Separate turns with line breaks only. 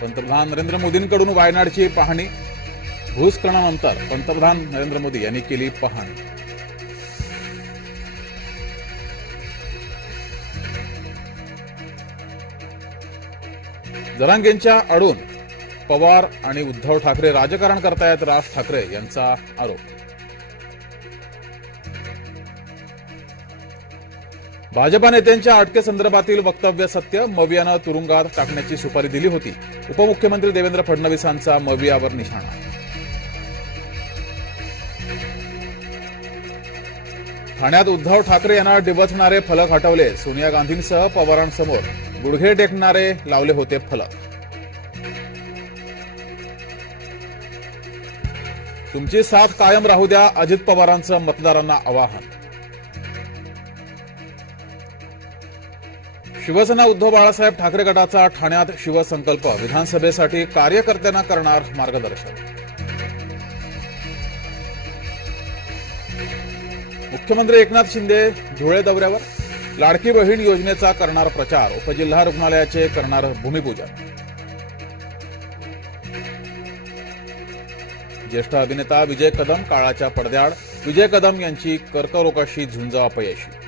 पंतप्रधान नरेंद्र मोदींकडून वायनाडची पाहणी भूस्खलनानंतर पंतप्रधान नरेंद्र मोदी यांनी केली पाहणी. जरांगेंच्या अडून पवार आणि उद्धव ठाकरे राजकारण करतायत राज ठाकरे यांचा आरोप. भाजपा नेत्यांच्या अटकेसंदर्भातील वक्तव्य सत्य मवियानं तुरुंगात टाकण्याची सुपारी दिली होती. उपमुख्यमंत्री देवेंद्र फडणवीसांचा मवियावर निशाणा. ठाण्यात उद्धव ठाकरे यांना डिवचणारे फलक हटवले. सोनिया गांधींसह पवारांसमोर गुडघे टेकणारे लावले होते फलक. तुमची साथ कायम राहू द्या अजित पवारांचं मतदारांना आवाहन. शिवसेना उद्धव बाळासाहेब ठाकरे गटाचा ठाण्यात शिवसंकल्प. विधानसभेसाठी कार्यकर्त्यांना करणार मार्गदर्शन. मुख्यमंत्री एकनाथ शिंदे धुळे दौऱ्यावर. लाडकी बहीण योजनेचा करणार प्रचार. उपजिल्हा रुग्णालयाचे करणार भूमिपूजन. ज्येष्ठ अभिनेता विजय कदम काळाच्या पडद्याआड. विजय कदम यांची कर्करोगाशी झुंज अपयशी.